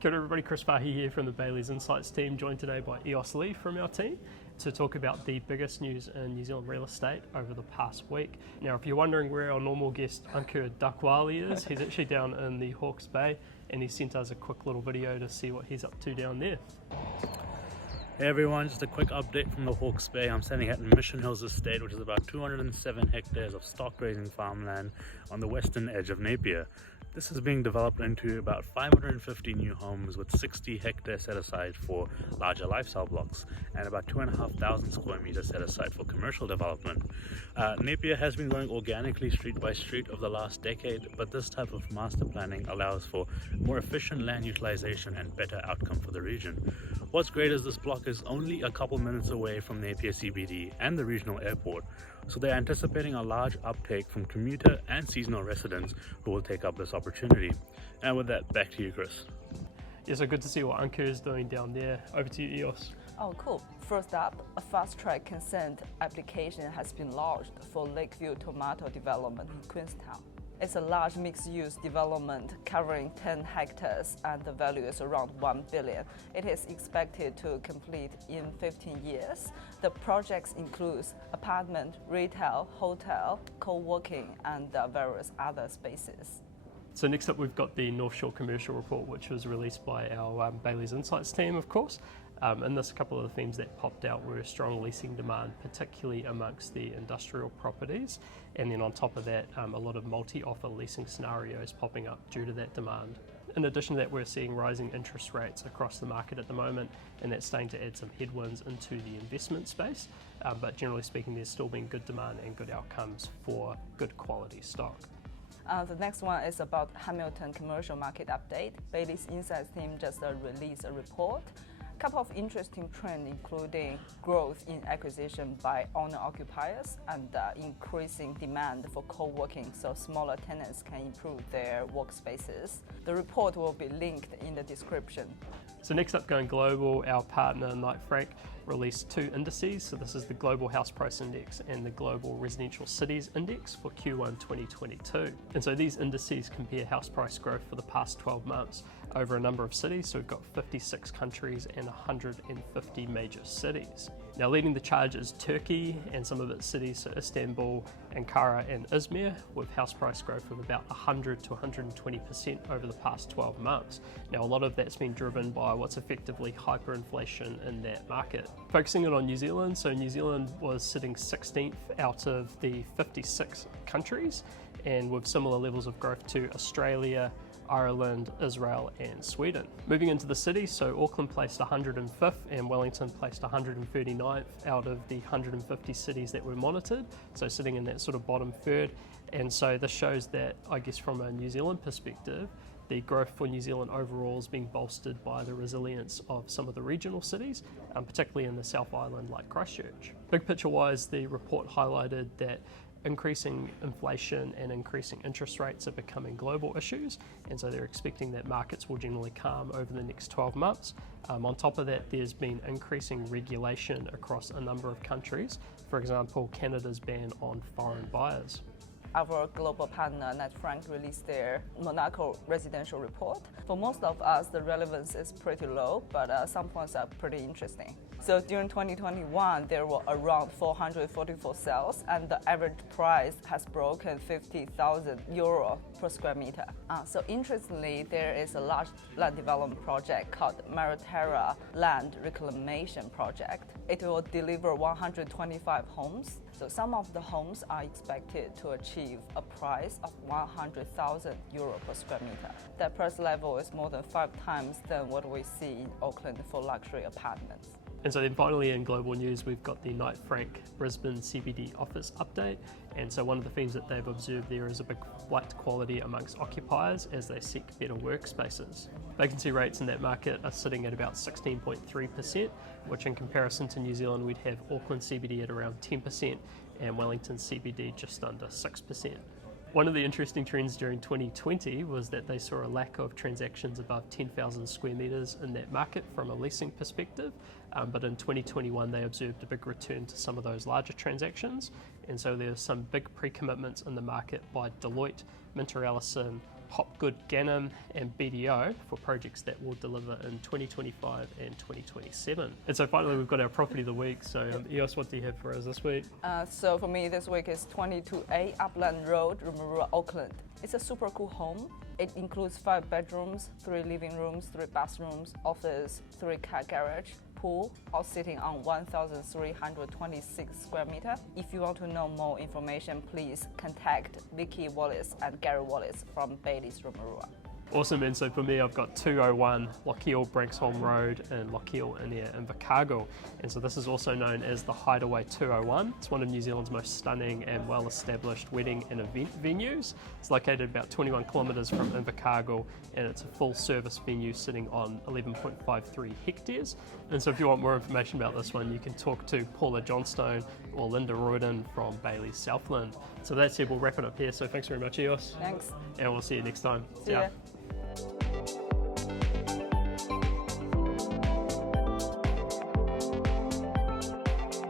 Kia ora everybody, Chris Farhi here from the Bayleys Insights team, joined today by Eos Li from our team to talk about the biggest news in New Zealand real estate over the past week. Now, if you're wondering where our normal guest, Untitled Chapter, is, he's actually down in the Hawke's Bay, and he sent us a quick little video to see what he's up to down there. Hey everyone, just a quick update from the Hawke's Bay. I'm standing at Mission Hills Estate, which is about 207 hectares of stock grazing farmland on the western edge of Napier. This is being developed into about 550 new homes with 60 hectares set aside for larger lifestyle blocks and about 2,500 square meters set aside for commercial development. Napier has been growing organically street by street over the last decade, but this type of master planning allows for more efficient land utilization and better outcome for the region. What's great is this block is only a couple minutes away from Napier CBD and the regional airport, so they're anticipating a large uptake from commuter and seasonal residents who will take up this opportunity. And with that, back to you, Chris. Yeah, so good to see what Anku is doing down there. Over to you, Eos. Oh, cool. First up, a fast-track consent application has been launched for Lakeview tomato development in Queenstown. It's a large mixed-use development covering 10 hectares and the value is around 1 billion. It is expected to complete in 15 years. The projects include apartment, retail, hotel, co-working, and various other spaces. So next up we've got the North Shore Commercial Report, which was released by our Bayleys Insights team, of course. And there's a couple of the themes that popped out were strong leasing demand, particularly amongst the industrial properties. And then on top of that, a lot of multi-offer leasing scenarios popping up due to that demand. In addition to that, we're seeing rising interest rates across the market at the moment, and that's starting to add some headwinds into the investment space. But generally speaking, there's still been good demand and good outcomes for good quality stock. The next one is about Hamilton commercial market update. Bayleys Insights team just released a report. A couple of interesting trends, including growth in acquisition by owner-occupiers and increasing demand for co-working, so smaller tenants can improve their workspaces. The report will be linked in the description. So next up, going global, our partner Knight Frank released two indices. So this is the Global House Price Index and the Global Residential Cities Index for Q1 2022. And so these indices compare house price growth for the past 12 months over a number of cities. So we've got 56 countries and 150 major cities. Now leading the charge is Turkey and some of its cities, so Istanbul, Ankara and Izmir, with house price growth of about 100 to 120% over the past 12 months. Now a lot of that's been driven by what's effectively hyperinflation in that market. Focusing in on New Zealand, so New Zealand was sitting 16th out of the 56 countries and with similar levels of growth to Australia, Ireland, Israel and Sweden. Moving into the cities, so Auckland placed 105th and Wellington placed 139th out of the 150 cities that were monitored, so sitting in that sort of bottom third. And so this shows that, I guess from a New Zealand perspective, the growth for New Zealand overall is being bolstered by the resilience of some of the regional cities, particularly in the South Island like Christchurch. Big picture wise, the report highlighted that increasing inflation and increasing interest rates are becoming global issues, and so they're expecting that markets will generally calm over the next 12 months. On top of that, there's been increasing regulation across a number of countries. For example, Canada's ban on foreign buyers. Our global partner, Knight Frank, released their Monaco residential report. For most of us, the relevance is pretty low, but some points are pretty interesting. So during 2021, there were around 444 sales, and the average price has broken 50,000 euro per square meter. So interestingly, there is a large land development project called Maritera Land Reclamation Project. It will deliver 125 homes. So some of the homes are expected to achieve a price of 100,000 euro per square meter. That price level is more than 5 times than what we see in Auckland for luxury apartments. And so then finally in global news, we've got the Knight Frank Brisbane CBD office update. And so one of the themes that they've observed there is a big flight to quality amongst occupiers as they seek better workspaces. Vacancy rates in that market are sitting at about 16.3%, which in comparison to New Zealand, we'd have Auckland CBD at around 10% and Wellington CBD just under 6%. One of the interesting trends during 2020 was that they saw a lack of transactions above 10,000 square metres in that market from a leasing perspective, but in 2021 they observed a big return to some of those larger transactions, and so there's some big pre-commitments in the market by Deloitte, Minter Ellison, Hopgood Gannon and BDO for projects that will deliver in 2025 and 2027. And so finally we've got our property of the week. So Eos, what do you have for us this week? So for me this week is 22A Upland Road, Rotorua, Auckland. It's a super cool home. It includes 5 bedrooms, 3 living rooms, 3 bathrooms, office, 3 car garage, pool, all sitting on 1,326 square meter. If you want to know more information, please contact Vicky Wallace and Gary Wallace from Bayleys Rotorua. Awesome, and so for me I've got 201 Lochiel Branksholm Road in Lochiel in Invercargill, and so this is also known as the Hideaway 201. It's one of New Zealand's most stunning and well established wedding and event venues. It's located about 21 kilometres from Invercargill, and it's a full service venue sitting on 11.53 hectares. And so if you want more information about this one, you can talk to Paula Johnstone or Linda Royden from Bayleys Southland. So that's it, we'll wrap it up here. So thanks very much, Eos. Thanks. And we'll see you next time. See ya.